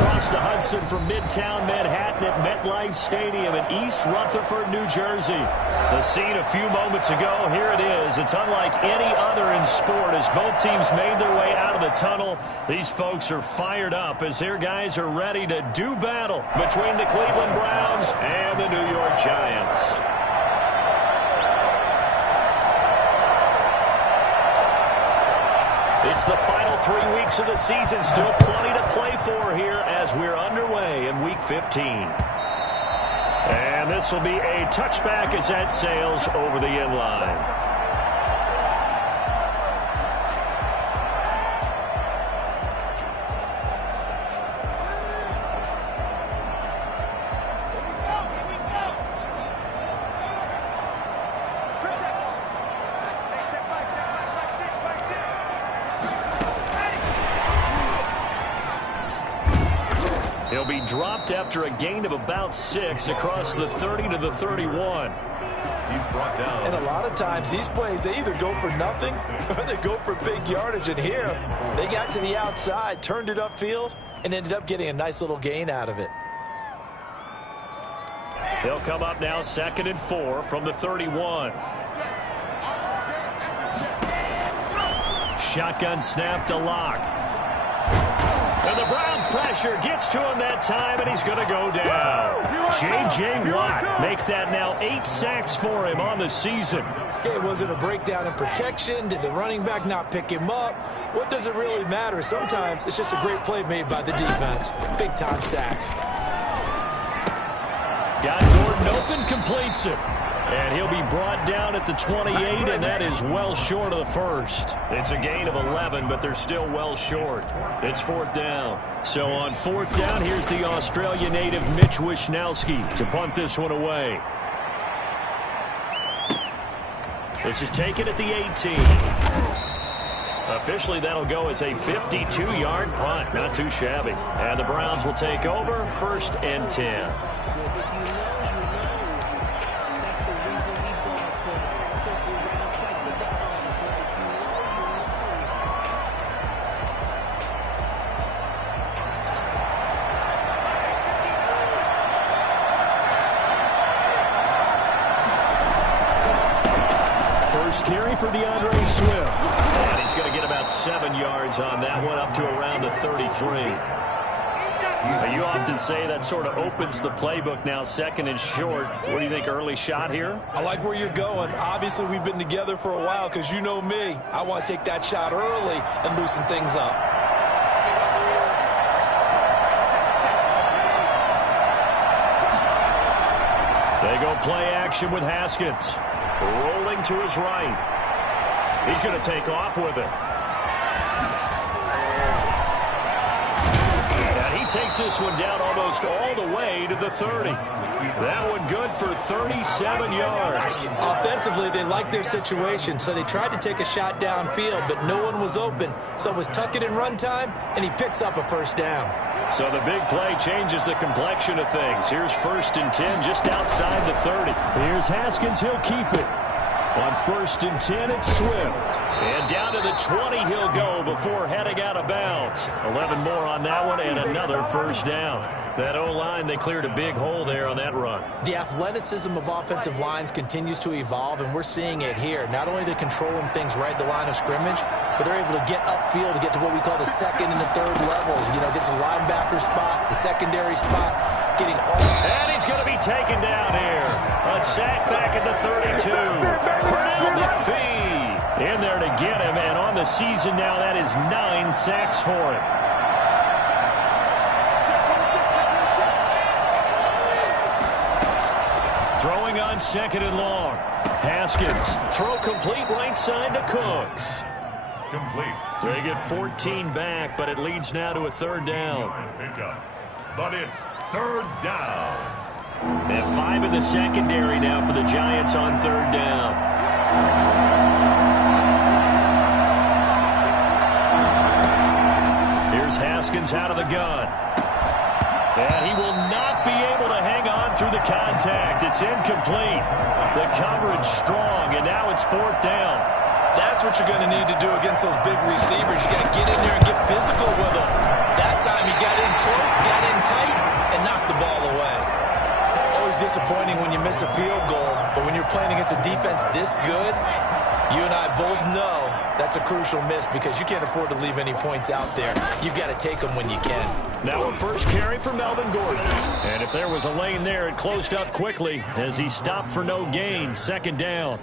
across the Hudson from Midtown Manhattan at MetLife Stadium in East Rutherford, New Jersey. The scene a few moments ago, here it is. It's unlike any other in sport as both teams made their way out of the tunnel. These folks are fired up as their guys are ready to do battle between the Cleveland Browns and the New York Giants. It's the final 3 weeks of the season. Still plenty to play for here as we're underway in Week 15. And this will be a touchback as that sails over the end line. He'll be dropped after a gain of about 6 across the 30 to the 31. He's brought down. And a lot of times these plays, they either go for nothing or they go for big yardage. And here, they got to the outside, turned it upfield, and ended up getting a nice little gain out of it. They'll come up now 2nd and 4 from the 31. Shotgun snap to Locke. And the Browns pressure gets to him that time, and he's going to go down. J.J. Watt make that now 8 sacks for him on the season. Okay, was it a breakdown in protection? Did the running back not pick him up? What does it really matter? Sometimes it's just a great play made by the defense. Big-time sack. Got Gordon open, completes it. And he'll be brought down at the 28, and that is well short of the first. It's a gain of 11, but they're still well short. It's 4th down. So on 4th down, here's the Australia native Mitch Wishnowsky to punt this one away. This is taken at the 18. Officially, that'll go as a 52-yard punt. Not too shabby. And the Browns will take over 1st and 10. Carry for DeAndre Swift. And he's going to get about 7 yards on that one, up to around the 33. You often say that sort of opens the playbook now, 2nd and short. What do you think, early shot here? I like where you're going. Obviously, we've been together for a while because you know me. I want to take that shot early and loosen things up. They go play action with Haskins. Rolling to his right. He's going to take off with it. And he takes this one down almost all the way to the 30. That one good for 37 yards. Offensively, they liked their situation, so they tried to take a shot downfield, but no one was open. So it was tuck it in run time, and he picks up a 1st down. So the big play changes the complexion of things. Here's 1st and 10 just outside the 30. Here's Haskins. He'll keep it. On 1st and 10, it's Swift. And down to the 20 he'll go before heading out of bounds. 11 more on that one and another 1st down. That O-line, they cleared a big hole there on that run. The athleticism of offensive lines continues to evolve, and we're seeing it here. Not only are they controlling things right at the line of scrimmage, but they're able to get upfield to get to what we call the 2nd and the 3rd levels. You know, get to the linebacker spot, the secondary spot, getting all. And he's going to be taken down here. A sack back at the 32. Pernell McPhee in there to get him, and on the season now, that is 9 sacks for him. Throwing on 2nd and long. Haskins, throw complete right side to Cooks. Complete. They get 14 back, but it leads now to a 3rd down. But it's 3rd down. And 5 in the secondary now for the Giants on 3rd down. Here's Haskins out of the gun. And he will not be able to hang on through the contact. It's incomplete. The coverage strong, and now it's 4th down. That's what you're going to need to do against those big receivers. You got to get in there and get physical with them. That time he got in close, got miss a field goal, but when you're playing against a defense this good, you and I both know that's a crucial miss because you can't afford to leave any points out there. You've got to take them when you can. Now a first carry for Melvin Gordon. And if there was a lane there, it closed up quickly as he stopped for no gain. Second down.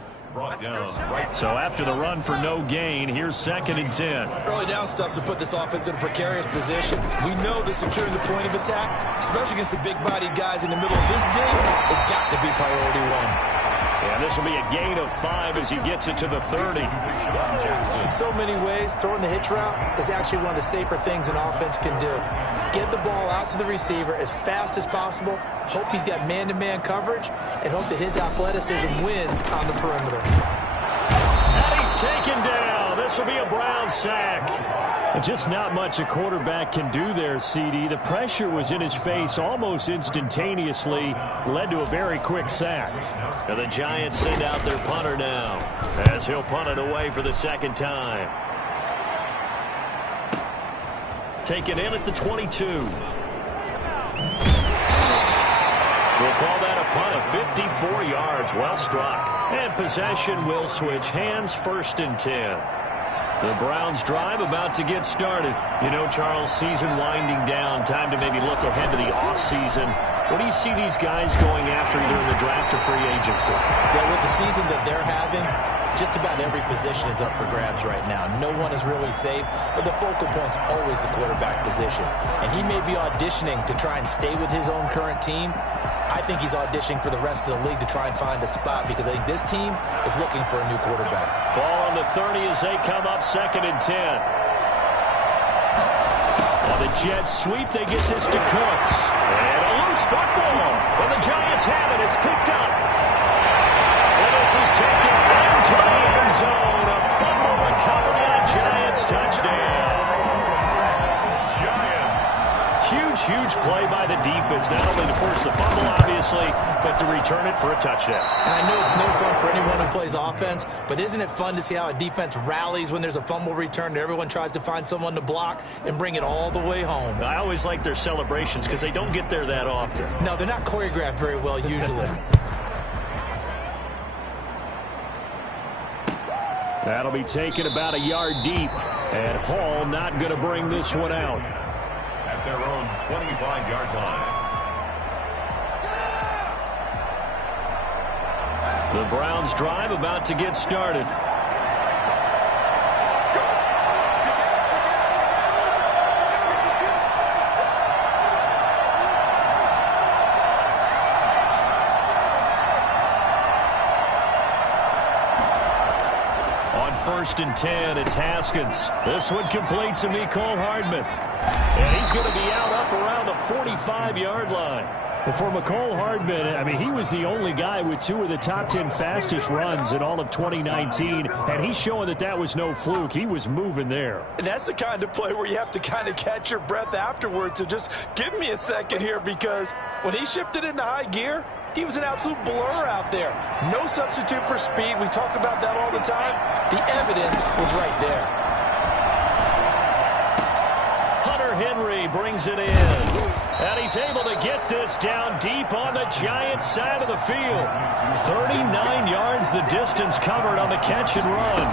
So after the run for no gain, here's 2nd and 10. Early down stuff to put this offense in a precarious position. We know that securing the point of attack, especially against the big-bodied guys in the middle of this game, has got to be priority one. And this will be a gain of 5 as he gets it to the 30. In so many ways, throwing the hitch route is actually one of the safer things an offense can do. Get the ball out to the receiver as fast as possible, hope he's got man-to-man coverage, and hope that his athleticism wins on the perimeter. And he's taken down. This will be a Brown sack. Just not much a quarterback can do there, CD. The pressure was in his face almost instantaneously, led to a very quick sack. And the Giants send out their punter now as he'll punt it away for the second time. Taken in at the 22. We'll call that a punt of 54 yards. Well struck. And possession will switch hands. 1st and 10. The Browns drive about to get started. You know, Charles, season winding down. Time to maybe look ahead to the offseason. What do you see these guys going after either in the draft or free agency? Well, with the season that they're having, just about every position is up for grabs right now. No one is really safe, but the focal point's always the quarterback position. And he may be auditioning to try and stay with his own current team. I think he's auditioning for the rest of the league to try and find a spot because I think this team is looking for a new quarterback. Ball on the 30 as they come up 2nd and 10. While the Jets sweep, they get this to Cooks. And a loose football. When the Giants have it, it's picked up. And this is taken into the end zone. A fumble recovery and a Giants touchdown. Huge play by the defense, not only to force the fumble, obviously, but to return it for a touchdown. And I know it's no fun for anyone who plays offense, but isn't it fun to see how a defense rallies when there's a fumble return and everyone tries to find someone to block and bring it all the way home? I always like their celebrations because they don't get there that often. No, they're not choreographed very well usually. That'll be taken about a yard deep, and Hall not going to bring this one out. At their own 25-yard line. The Browns drive about to get started. On 1st and 10, it's Haskins. This one complete to Mecole Hardman. And he's going to be out up around the 45-yard line. Well, for Mecole Hardman, I mean, he was the only guy with 2 of the top 10 fastest runs in all of 2019, and he's showing that that was no fluke. He was moving there. And that's the kind of play where you have to kind of catch your breath afterwards. So just give me a second here, because when he shifted into high gear, he was an absolute blur out there. No substitute for speed. We talk about that all the time. The evidence was right there. Henry brings it in. And he's able to get this down deep on the Giants side of the field. 39 yards the distance covered on the catch and run.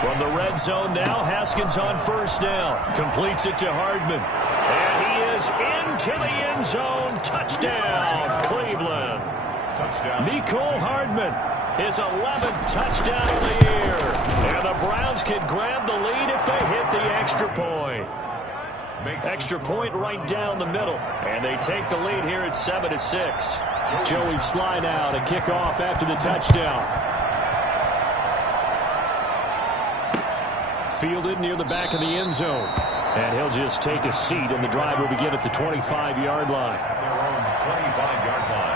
From the red zone now, Haskins on 1st down. Completes it to Hardman. And he is into the end zone. Touchdown, Cleveland. Touchdown. Mecole Hardman, his 11th touchdown of the year. And the Browns can grab the lead if they hit the extra point. Extra point right down the middle. And they take the lead here at 7-6. Joey Slye now to kick off after the touchdown. Fielded near the back of the end zone. And he'll just take a seat, and the drive will begin at the 25-yard line. Their own 25-yard line.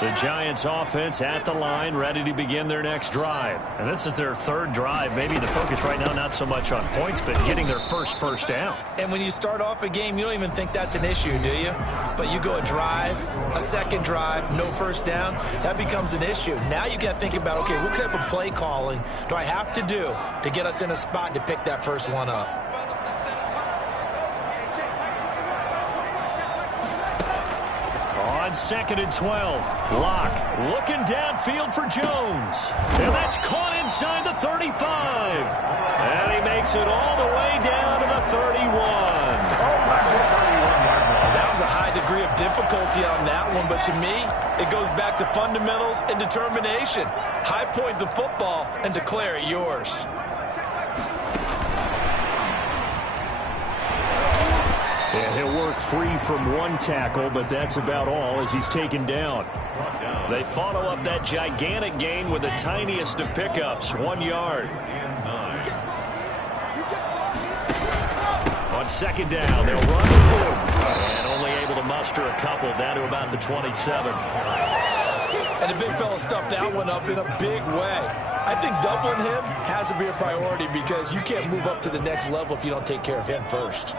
The Giants offense at the line, ready to begin their next drive. And this is their 3rd drive. Maybe the focus right now not so much on points, but getting their first down. And when you start off a game, you don't even think that's an issue, do you? But you go a drive, a second drive, no first down, that becomes an issue. Now you got to think about, okay, what type of play calling do I have to do to get us in a spot to pick that first one up? on 2nd and 12. Locke looking downfield for Jones. And that's caught inside the 35. And he makes it all the way down to the 31. That was a high degree of difficulty on that one, but to me, it goes back to fundamentals and determination. High point the football and declare it yours. And he'll work free from one tackle, but that's about all as he's taken down. They follow up that gigantic gain with the tiniest of pickups, 1 yard. On 2nd down, they'll run through. And only able to muster a couple down to about the 27. And the big fella stuffed that one up in a big way. I think doubling him has to be a priority because you can't move up to the next level if you don't take care of him first.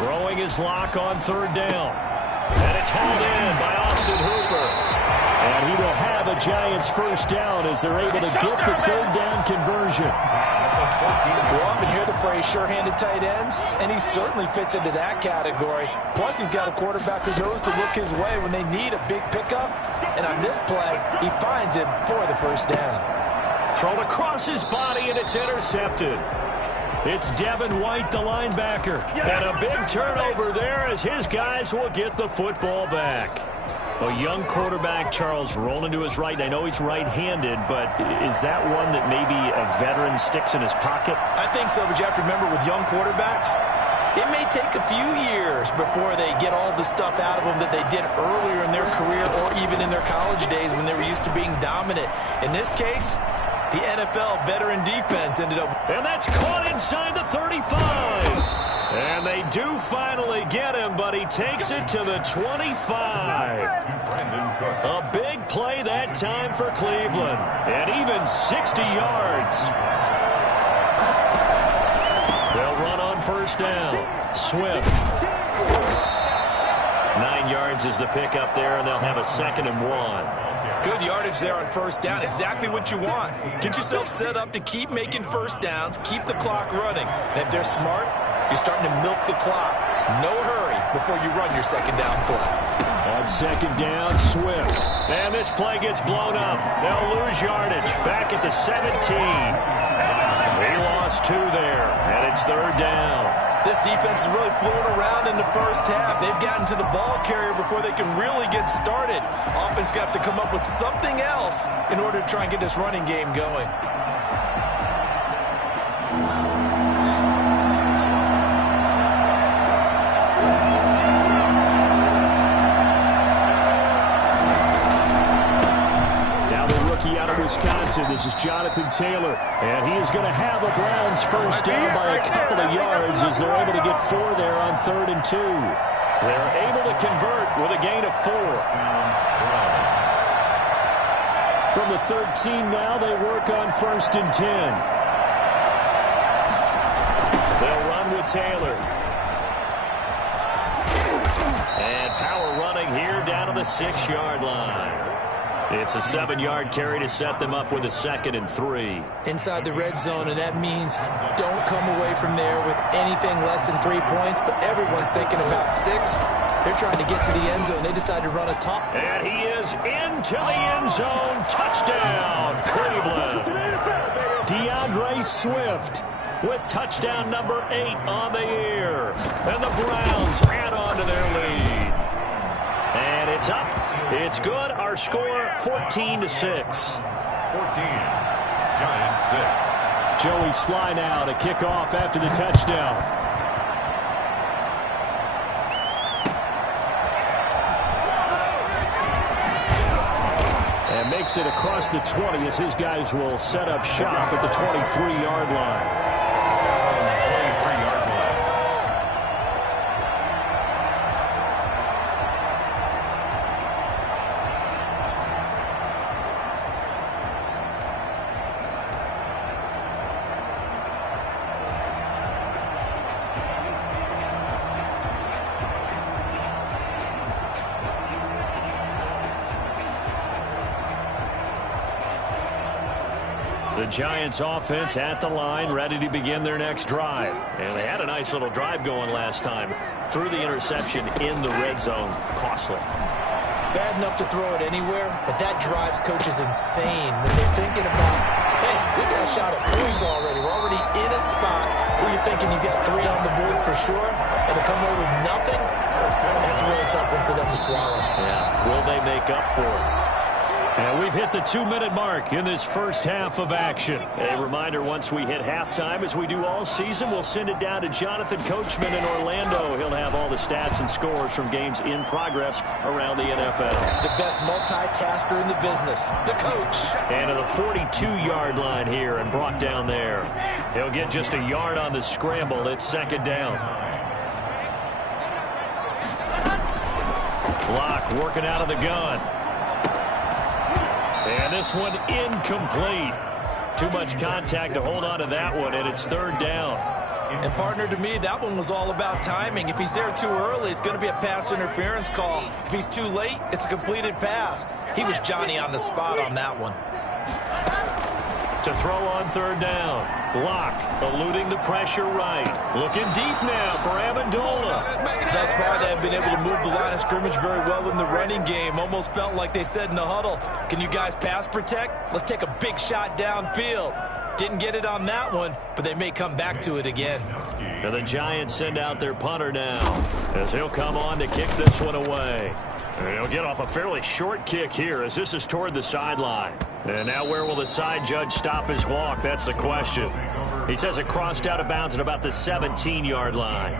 Throwing his Locke on 3rd down. And it's hauled in by Austin Hooper. And he will have a Giants 1st down as they're able to get the 3rd down conversion. We often hear the phrase sure-handed tight ends, and he certainly fits into that category. Plus, he's got a quarterback who knows to look his way when they need a big pickup. And on this play, he finds him for the 1st down. Thrown across his body, and it's intercepted. It's Devin White, the linebacker. And a big turnover there as his guys will get the football back. A young quarterback, Charles, rolling to his right. I know he's right-handed, but is that one that maybe a veteran sticks in his pocket? I think so, but you have to remember with young quarterbacks, it may take a few years before they get all the stuff out of them that they did earlier in their career or even in their college days when they were used to being dominant. In this case, the NFL veteran defense ended up. And that's caught inside the 35. And they do finally get him, but he takes it to the 25. A big play that time for Cleveland. And even 60 yards. They'll run on 1st down. Swift. 9 yards is the pickup there, and they'll have a 2nd and 1. Good yardage there on 1st down. Exactly what you want. Get yourself set up to keep making 1st downs, keep the clock running. And if they're smart, you're starting to milk the clock. No hurry before you run your 2nd down play. On 2nd down, Swift. And this play gets blown up. They'll lose yardage. Back at the 17. He lost 2 there, and it's 3rd down. This defense is really floating around in the 1st half. They've gotten to the ball carrier before they can really get started. Offense got to come up with something else in order to try and get this running game going. Wisconsin. This is Jonathan Taylor, and he is going to have a Browns 1st down by a couple of yards as they're able to get 4 there on 3rd and 2. They're able to convert with a gain of 4. From the 13 now, they work on 1st and 10. They'll run with Taylor. And power running here down to the 6-yard line. It's a 7-yard carry to set them up with a 2nd and 3. Inside the red zone, and that means don't come away from there with anything less than 3 points, but everyone's thinking about 6. They're trying to get to the end zone. They decide to run a top. And he is into the end zone. Touchdown, Cleveland. DeAndre Swift with touchdown number 8 on the year. And the Browns add on to their lead. And it's up. It's good. Our score, 14-6. 14. Giants 6. Joey Sly now to kick off after the touchdown. And makes it across the 20 as his guys will set up shop at the 23-yard line. The Giants offense at the line, ready to begin their next drive. And they had a nice little drive going last time. Threw the interception in the red zone. Costly. Bad enough to throw it anywhere, but that drives coaches insane when they're thinking about, hey, we got a shot at points already. We're already in a spot where you're thinking you got 3 on the board for sure, and to come away with nothing, that's a really tough one for them to swallow. Yeah, will they make up for it? And we've hit the 2-minute mark in this first half of action. A reminder, once we hit halftime, as we do all season, we'll send it down to Jonathan Coachman in Orlando. He'll have all the stats and scores from games in progress around the NFL. The best multitasker in the business, the coach. And to the 42-yard line here and brought down there. He'll get just a yard on the scramble. It's second down. Block working out of the gun. And this one incomplete. Too much contact to hold on to that one, and it's third down. And, partner, to me, that one was all about timing. If he's there too early, it's going to be a pass interference call. If he's too late, it's a completed pass. He was Johnny on the spot on that one. To throw on third down. Block eluding the pressure right. Looking deep now for Amendola. Thus far, they have been able to move the line of scrimmage very well in the running game. Almost felt like they said in the huddle, can you guys pass protect? Let's take a big shot downfield. Didn't get it on that one, but they may come back to it again. And the Giants send out their punter now, as he'll come on to kick this one away. And he'll get off a fairly short kick here, as this is toward the sideline. And now where will the side judge stop his walk? That's the question. He says it crossed out of bounds at about the 17-yard line.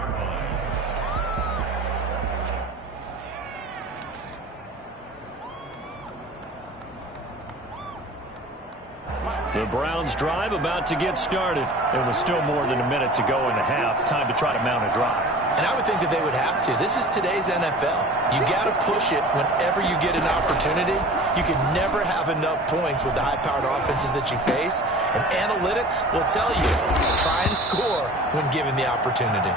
The Browns drive about to get started. There was still more than a minute to go in the half. Time to try to mount a drive. And I would think that they would have to. This is today's NFL. You got to push it whenever you get an opportunity. You can never have enough points with the high-powered offenses that you face. And analytics will tell you, try and score when given the opportunity.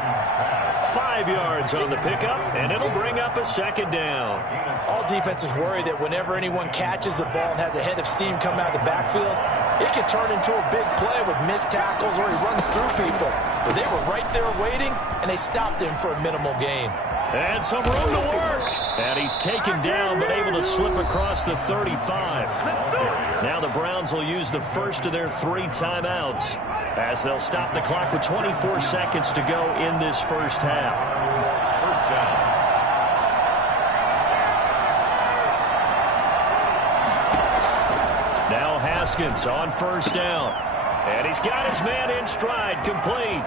5 yards on the pickup, and it'll bring up a second down. All defenses worry that whenever anyone catches the ball and has a head of steam come out of the backfield, it can turn into a big play with missed tackles or he runs through people. But they were right there waiting, and they stopped him for a minimal gain. And some room to work. And he's taken down, but able to slip across the 35. Now the Browns will use the first of their 3 timeouts, as they'll stop the clock with 24 seconds to go in this first half. First down. Now Haskins on first down. And he's got his man in stride, complete.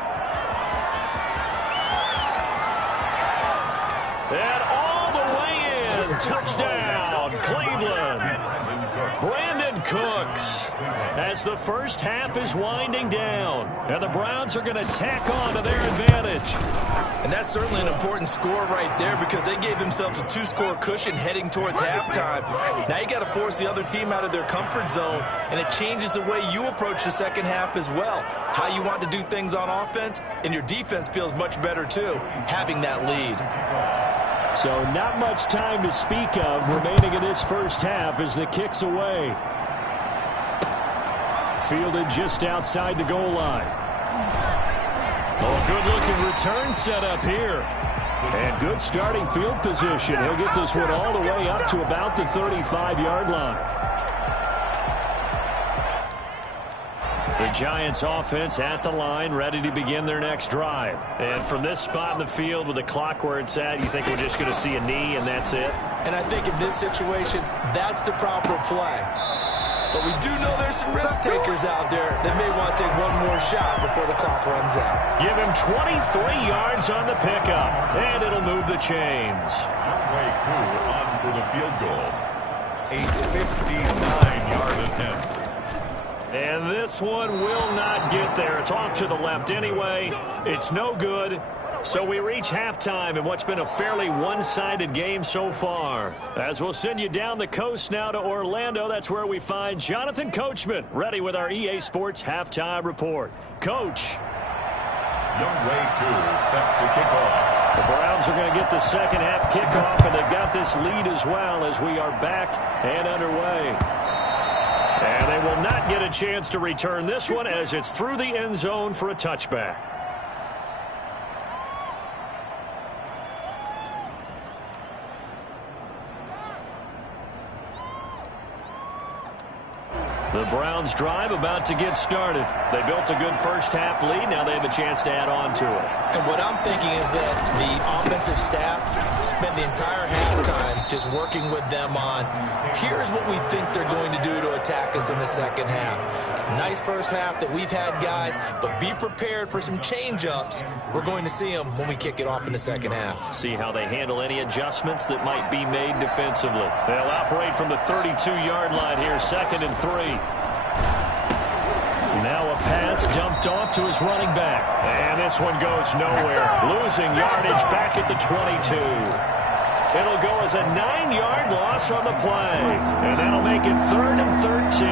And all the way in. Touchdown, Cleveland. Brandon Cooks, as the first half is winding down. And the Browns are going to tack on to their advantage. And that's certainly an important score right there, because they gave themselves a 2-score cushion heading towards halftime. Now you got to force the other team out of their comfort zone, and it changes the way you approach the second half as well. How you want to do things on offense, and your defense feels much better too, having that lead. So not much time to speak of remaining in this first half as the kick's away. Fielded just outside the goal line. Oh, good-looking return set up here. And good starting field position. He'll get this one all the way up to about the 35-yard line. The Giants offense at the line, ready to begin their next drive. And from this spot in the field with the clock where it's at, you think we're just going to see a knee and that's it? And I think in this situation, that's the proper play. But we do know there's some risk takers out there that may want to take one more shot before the clock runs out. Give him 23 yards on the pickup, and it'll move the chains. Younghoe Koo on for the field goal. A 59-yard attempt. And this one will not get there. It's off to the left anyway. It's no good. So we reach halftime in what's been a fairly one-sided game so far. As we'll send you down the coast now to Orlando, that's where we find Jonathan Coachman, ready with our EA Sports Halftime Report. Coach. Younghoe Koo set to kick off. The Browns are going to get the second half kickoff, and they've got this lead as well as we are back and underway. And they will not get a chance to return this one as it's through the end zone for a touchback. The Browns drive about to get started. They built a good first-half lead. Now they have a chance to add on to it. And what I'm thinking is that the offensive staff spent the entire halftime just working with them on, here's what we think they're going to do to attack us in the second half. Nice first half that we've had, guys, but be prepared for some change-ups. We're going to see them when we kick it off in the second half. See how they handle any adjustments that might be made defensively. They'll operate from the 32-yard line here, 2nd and 3. Now a pass dumped off to his running back. And this one goes nowhere. Losing yardage back at the 22. It'll go as a 9-yard loss on the play. And that'll make it 3rd and 13.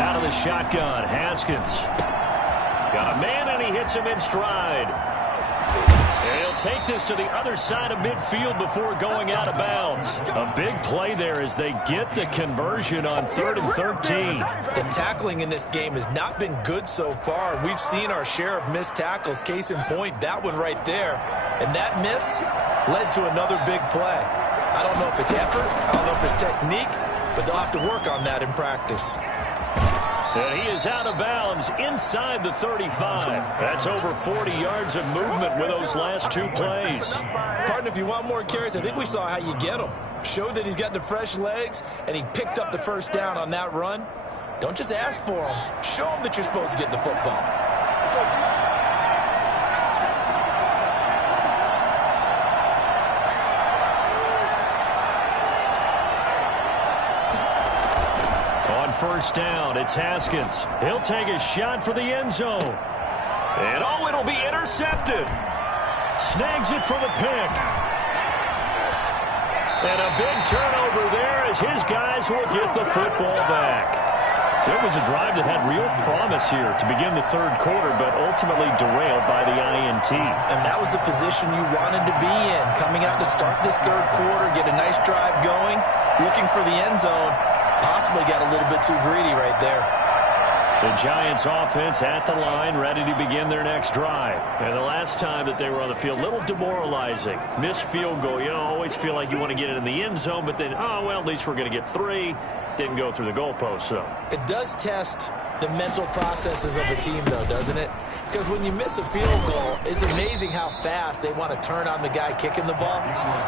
Out of the shotgun, Haskins. Got a man and he hits him in stride. And he'll take this to the other side of midfield before going out of bounds. A big play there as they get the conversion on 3rd and 13. The tackling in this game has not been good so far. We've seen our share of missed tackles. Case in point, that one right there. And that miss led to another big play. I don't know if it's effort, I don't know if it's technique, but they'll have to work on that in practice. And he is out of bounds inside the 35. That's over 40 yards of movement with those last 2 plays. Partner, if you want more carries, I think we saw how you get him. Showed that he's got the fresh legs, and he picked up the first down on that run. Don't just ask for him. Show him that you're supposed to get the football. First down, it's Haskins. He'll take a shot for the end zone. And oh, it'll be intercepted. Snags it for the pick. And a big turnover there as his guys will get the football back. So it was a drive that had real promise here to begin the 3rd quarter, but ultimately derailed by the INT. And that was the position you wanted to be in. Coming out to start this 3rd quarter, get a nice drive going, looking for the end zone. Possibly got a little bit too greedy right there. The Giants offense at the line, ready to begin their next drive. And the last time that they were on the field, a little demoralizing. Missed field goal. You always feel like you want to get it in the end zone, but then, oh, well, at least we're going to get 3. Didn't go through the goalpost, though. It does test the mental processes of a team, though, doesn't it? Because when you miss a field goal, it's amazing how fast they want to turn on the guy kicking the ball.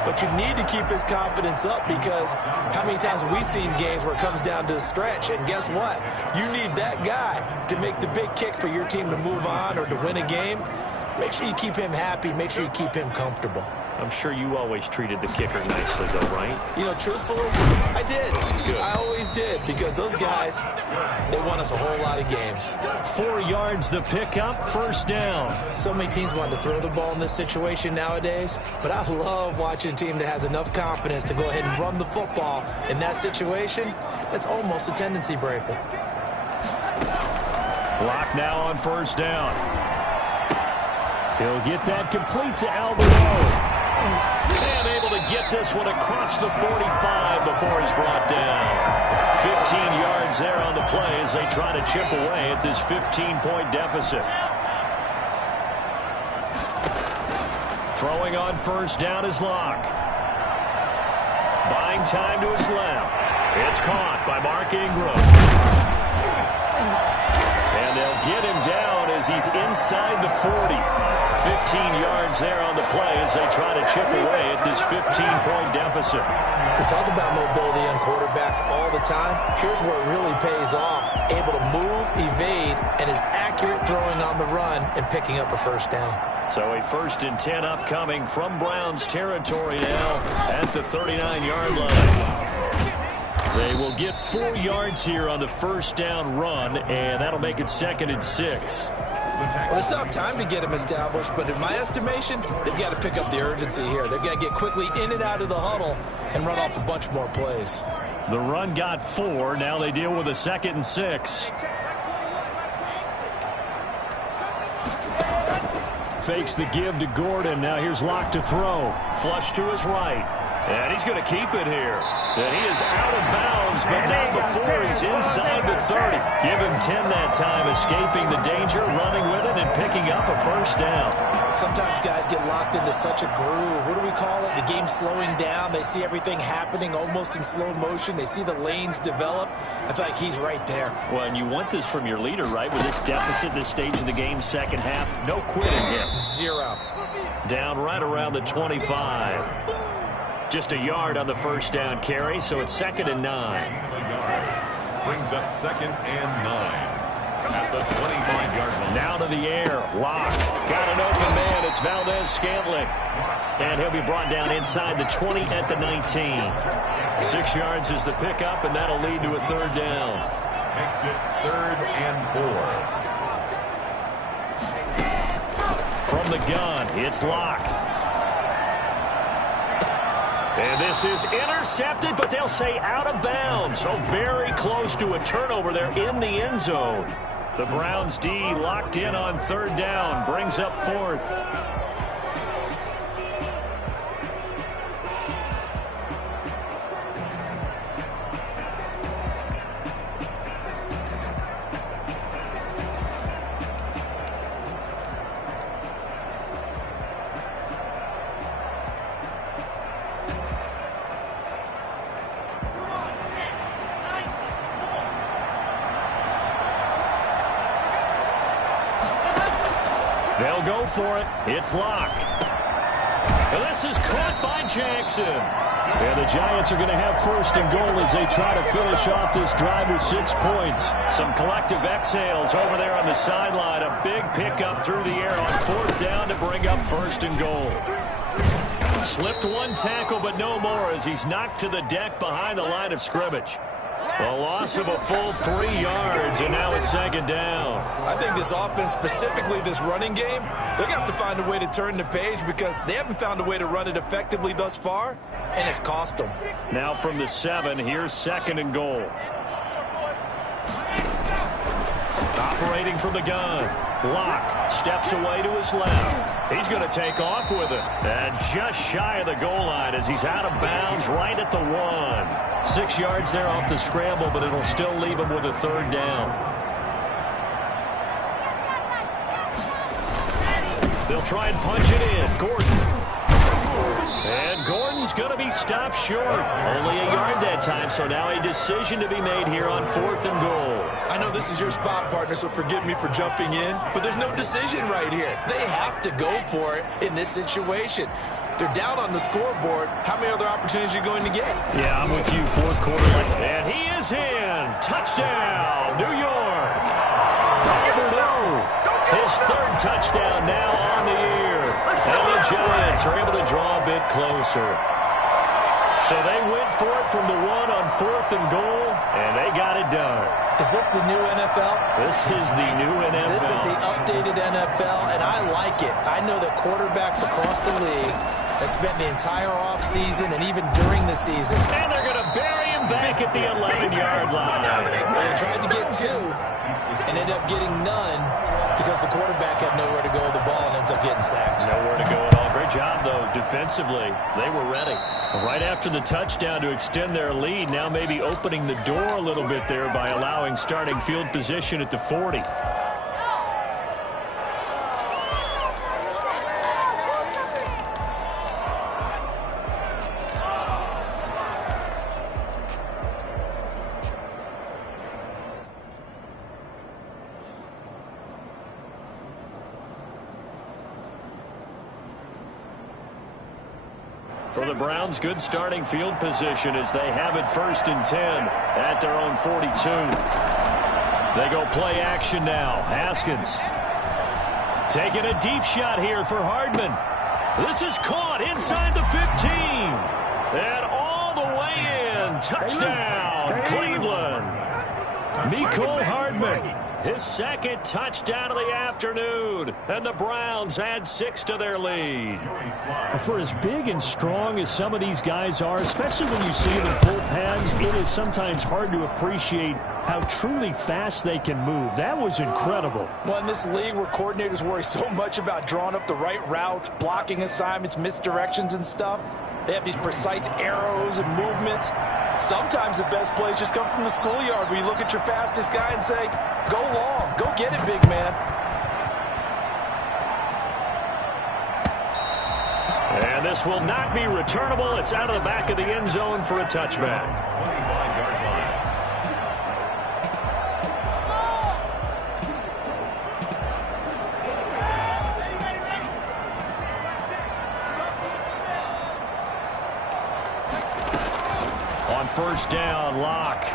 But you need to keep his confidence up because how many times have we seen games where it comes down to the stretch? And guess what? You need that guy to make the big kick for your team to move on or to win a game. Make sure you keep him happy. Make sure you keep him comfortable. I'm sure you always treated the kicker nicely, though, right? You know, truthfully, I did. Good. I always did because those guys, they won us a whole lot of games. 4 yards the pickup, first down. So many teams want to throw the ball in this situation nowadays, but I love watching a team that has enough confidence to go ahead and run the football in that situation. That's almost a tendency breaker. Block now on first down. He'll get that complete to Alvarado. And able to get this one across the 45 before he's brought down. 15 yards there on the play as they try to chip away at this 15-point deficit. Throwing on first down is Locke. Buying time to his left. It's caught by Mark Ingram. And they'll get him down as he's inside the 40. 15 yards there on the play as they try to chip away at this 15-point deficit. We talk about mobility on quarterbacks all the time. Here's where it really pays off. Able to move, evade, and is accurate throwing on the run and picking up a first down. So a 1st and 10 upcoming from Browns territory now at the 39-yard line. They will get 4 yards here on the first down run, and that'll make it 2nd and 6. Well, they still have time to get him established, but in my estimation, they've got to pick up the urgency here. They've got to get quickly in and out of the huddle and run off a bunch more plays. The run got 4. Now they deal with a 2nd and 6. Fakes the give to Gordon. Now here's Locke to throw. Flush to his right. And he's going to keep it here. And he is out of bounds, but not before he's inside the 30. Give him 10 that time, escaping the danger, running with it, and picking up a first down. Sometimes guys get locked into such a groove. What do we call it? The game's slowing down. They see everything happening almost in slow motion. They see the lanes develop. I feel like he's right there. Well, and you want this from your leader, right? With this deficit, this stage of the game, second half, no quitting him. 0. Down right around the 25. Just a yard on the first down carry, so it's 2nd and 9. Brings up 2nd and 9 at the 25-yard line. Now to the air. Locke got an open man. It's Valdez-Scantling. And he'll be brought down inside the 20 at the 19. 6 yards is the pickup, and that'll lead to a 3rd down. Makes it 3rd and 4. From the gun, it's Locke. And this is intercepted, but they'll say out of bounds. So very close to a turnover there in the end zone. The Browns D locked in on 3rd down. Brings up 4th. They'll go for it. It's Locke. And this is caught by Jackson. And the Giants are going to have 1st and goal as they try to finish off this drive with 6 points. Some collective exhales over there on the sideline. A big pickup through the air on 4th down to bring up 1st and goal. Slipped one tackle, but no more as he's knocked to the deck behind the line of scrimmage. A loss of a full 3 yards, and now it's 2nd down. I think this offense, specifically this running game, they're going to have to find a way to turn the page because they haven't found a way to run it effectively thus far, and it's cost them. Now from the 7, here's 2nd and goal. Operating from the gun. Locke steps away to his left. He's going to take off with it. And just shy of the goal line as he's out of bounds right at the 1. 6 yards there off the scramble, but it'll still leave him with a 3rd down. They'll try and punch it in. Gordon. And Gordon's going to be stopped short. Only a yard that time, so now a decision to be made here on 4th and goal. I know this is your spot, partner, so forgive me for jumping in, but there's no decision right here. They have to go for it in this situation. They're down on the scoreboard. How many other opportunities are you going to get? Yeah, I'm with you. 4th quarter. And he is in. Touchdown, New York. His 3rd touchdown now on the year. And the Giants are able to draw a bit closer. So they went for it from the 1 on 4th and goal, and they got it done. Is this the new NFL? This is the new NFL. This is the updated NFL, and I like it. I know that quarterbacks across the league have spent the entire offseason and even during the season. And they're going to bury him back at the 11-yard line. Well, they tried to get 2 and ended up getting none because the quarterback had nowhere to go with the ball and ends up getting sacked. Nowhere to go at all. Great job, though, defensively. They were ready. Right after the touchdown to extend their lead, now maybe opening the door a little bit there by allowing starting field position at the 40. For the Browns, good starting field position as they have it 1st and 10 at their own 42. They go play action now. Haskins taking a deep shot here for Hardman. This is caught inside the 15. And all the way in. Touchdown, Cleveland. Mecole Hardman. his second touchdown of the afternoon. And the Browns add 6 to their lead. For as big and strong as some of these guys are, especially when you see them in full pads, it is sometimes hard to appreciate how truly fast they can move. That was incredible. Well, in this league where coordinators worry so much about drawing up the right routes, blocking assignments, misdirections and stuff, they have these precise arrows and movements. Sometimes the best plays just come from the schoolyard where you look at your fastest guy and say, go long, go get it, big man. And this will not be returnable. It's out of the back of the end zone for a touchback. 25-yard line. On first down, Locke.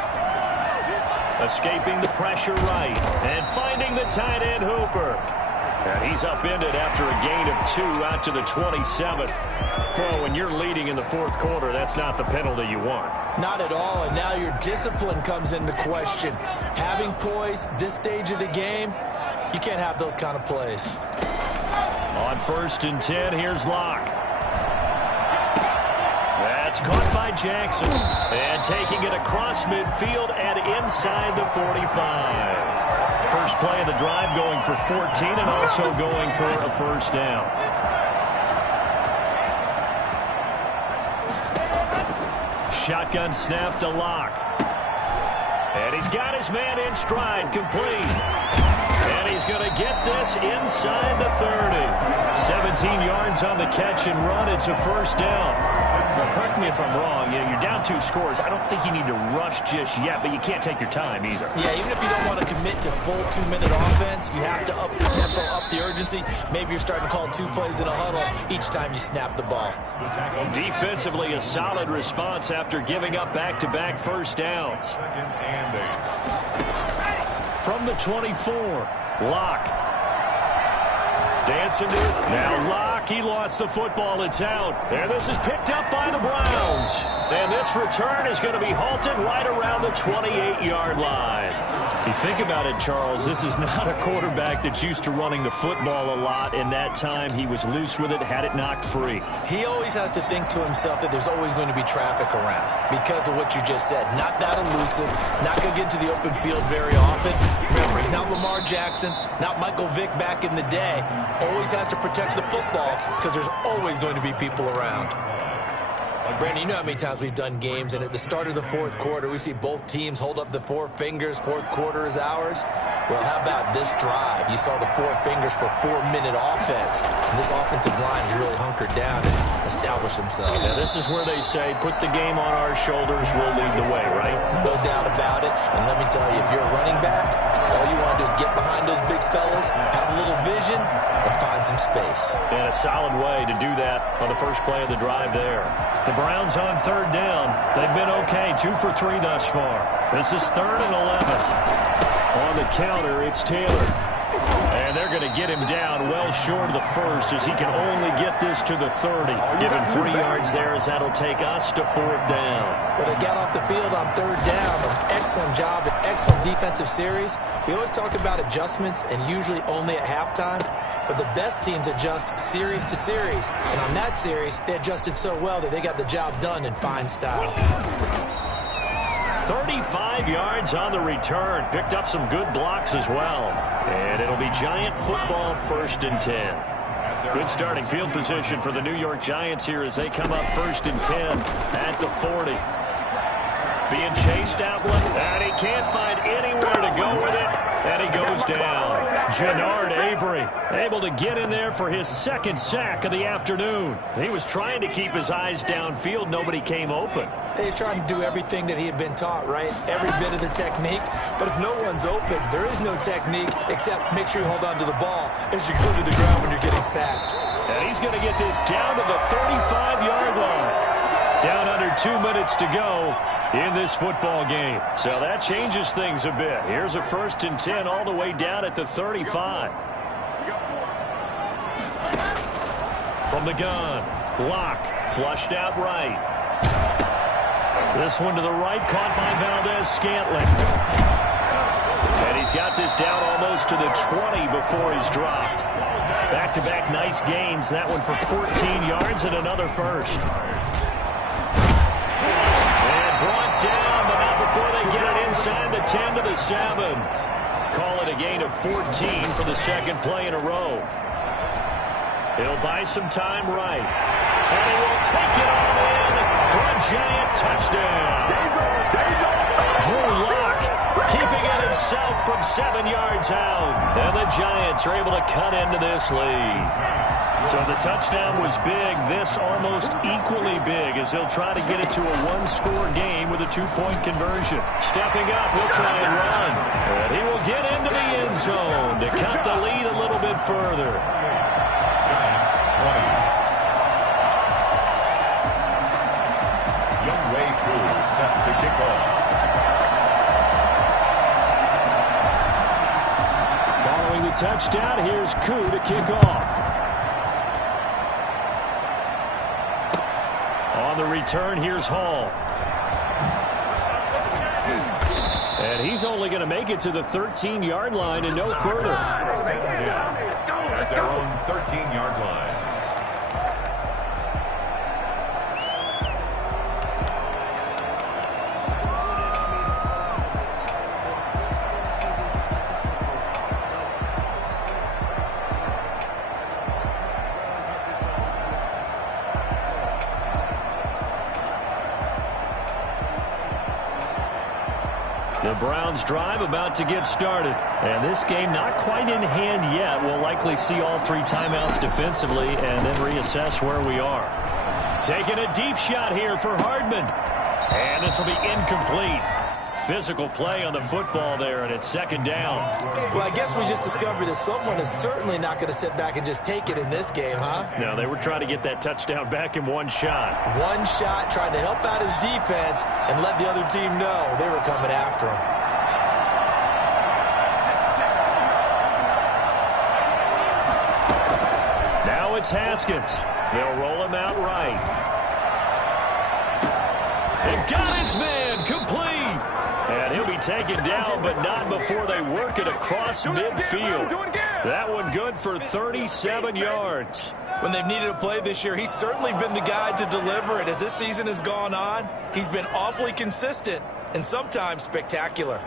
Escaping the pressure right. And finding the tight end, Hooper. And he's upended after a gain of 2 out to the 27. Well, when you're leading in the fourth quarter, that's not the penalty you want. Not at all, and now your discipline comes into question. Having poise this stage of the game, you can't have those kind of plays. On first and 10, here's Locke. That's caught by Jackson. And taking it across midfield and inside the 45. First play of the drive going for 14 and also going for a first down. Shotgun snap to Locke. And he's got his man in stride, complete. And he's going to get this inside the 30. 17 yards on the catch and run. It's a first down. Now, correct me if I'm wrong. You're down 2 scores. I don't think you need to rush just yet, but you can't take your time either. Yeah, even if you don't want to commit to full 2-minute offense, you have to up the tempo, up the urgency. Maybe you're starting to call 2 plays in a huddle each time you snap the ball. Defensively, a solid response after giving up back-to-back first downs. From the 24, Locke. Dancing to it. Now Locke, he lost the football. It's out. And this is picked up by the Browns. And this return is going to be halted right around the 28-yard line. You think about it, Charles, this is not a quarterback that's used to running the football a lot. In that time, he was loose with it, had it knocked free. He always has to think to himself that there's always going to be traffic around because of what you just said. Not that elusive, not going to get into the open field very often. Remember, he's not Lamar Jackson, not Michael Vick back in the day. Always has to protect the football because there's always going to be people around. Brandon, you know how many times we've done games, and at the start of the fourth quarter, we see both teams hold up the 4 fingers, fourth quarter is ours. Well, how about this drive? You saw the 4 fingers for 4-minute offense, and this offensive line has really hunkered down and established themselves. Yeah, this is where they say, put the game on our shoulders, we'll lead the way, right? No doubt about it, and let me tell you, if you're a running back, all you want to do is get behind those big fellas, have a little vision, and find some space. And a solid way to do that on the first play of the drive there. The Browns on third down. They've been okay, 2 for 3 thus far. This is 3rd and 11. On the counter, it's Taylor. And they're going to get him down well short of the first as he can only get this to the 30. Given 3 yards there as that'll take us to 4th down. But they got off the field on 3rd down. An excellent job, an excellent defensive series. We always talk about adjustments and usually only at halftime. But the best teams adjust series to series. And on that series, they adjusted so well that they got the job done in fine style. 35 yards on the return. Picked up some good blocks as well. And it'll be Giant football, 1st and 10. Good starting field position for the New York Giants here as they come up 1st and 10 at the 40. Being chased out one, and he can't find anywhere to go with it, and he goes down. Jannard Avery able to get in there for his 2nd sack of the afternoon. He was trying to keep his eyes downfield. Nobody came open. He's trying to do everything that he had been taught, right? Every bit of the technique. But if no one's open, there is no technique except make sure you hold on to the ball as you go to the ground when you're getting sacked. And he's going to get this down to the 35-yard line. Down under 2 minutes to go in this football game. So that changes things a bit. Here's a 1st and 10 all the way down at the 35. From the gun, Locke flushed out right. This one to the right, caught by Valdez Scantling. And he's got this down almost to the 20 before he's dropped. Back-to-back nice gains. That one for 14 yards and another first. And brought down, but not before they get it inside the 10 to the 7. Call it a gain of 14 for the second play in a row. He'll buy some time right. And he will take it all in for a giant touchdown. Drew Lock keeping it himself from 7 yards out. And the Giants are able to cut into this lead. So the touchdown was big. This almost equally big as he'll try to get it to a one-score game with a two-point conversion. Stepping up, he'll try and run. And he will get into the end zone to cut the lead a little bit further. Giants 20. Younghoe Koo set to kick off. Following the touchdown, here's Koo to kick off. On the return, here's Hall. And he's only going to make it to the 13-yard line and no further. At their own 13-yard line. The Browns drive about to get started. And this game not quite in hand yet. We'll likely see all three timeouts defensively and then reassess where we are. Taking a deep shot here for Hardman. And this will be incomplete. Physical play on the football there, and it's second down. Well, I guess we just discovered that someone is certainly not going to sit back and just take it in this game, huh? No, they were trying to get that touchdown back in one shot. One shot, trying to help out his defense and let the other team know they were coming after him. Now it's Haskins. They'll roll him out right. And got his man complete. And he'll be taken down, but not before they work it across midfield. That one good for 37 yards. When they've needed a play this year, he's certainly been the guy to deliver it. As this season has gone on, he's been awfully consistent and sometimes spectacular.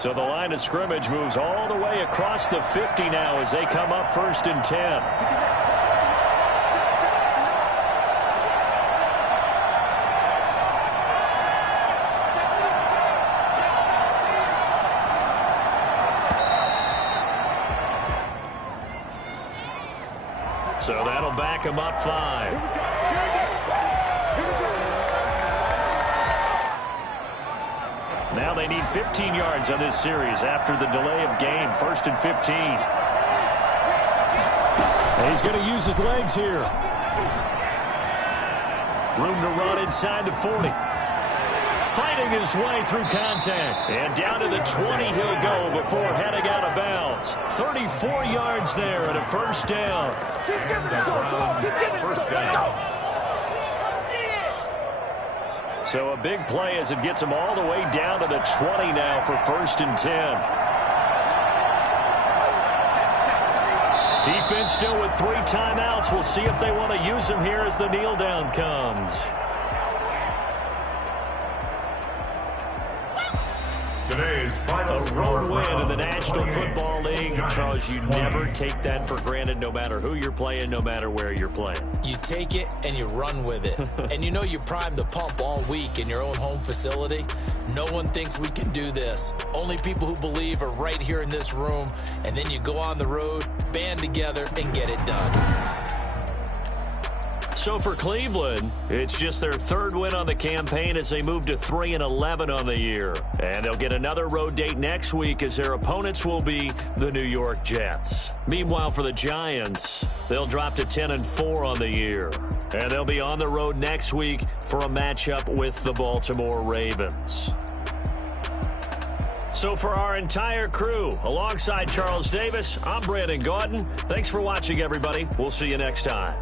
So the line of scrimmage moves all the way across the 50 now as they come up 1st and 10. So that'll back him up 5. Now they need 15 yards on this series after the delay of game. 1st and 15. And he's going to use his legs here. Room to run inside the 40. Fighting his way through contact. And down to the 20 he'll go before heading out of bounds. 34 yards there and a first down. First down. So a big play as it gets him all the way down to the 20 now for 1st and 10. Defense still with 3 timeouts. We'll see if they want to use them here as the kneel down comes. Today's final A road win in the National Football League. Charles, you never take that for granted no matter who you're playing, no matter where you're playing. You take it and you run with it. And you know you prime the pump all week in your own home facility. No one thinks we can do this. Only people who believe are right here in this room. And then you go on the road, band together, and get it done. So for Cleveland, it's just their 3rd win on the campaign as they move to 3-11 on the year. And they'll get another road date next week as their opponents will be the New York Jets. Meanwhile, for the Giants, they'll drop to 10-4 on the year. And they'll be on the road next week for a matchup with the Baltimore Ravens. So for our entire crew, alongside Charles Davis, I'm Brandon Gaudin. Thanks for watching, everybody. We'll see you next time.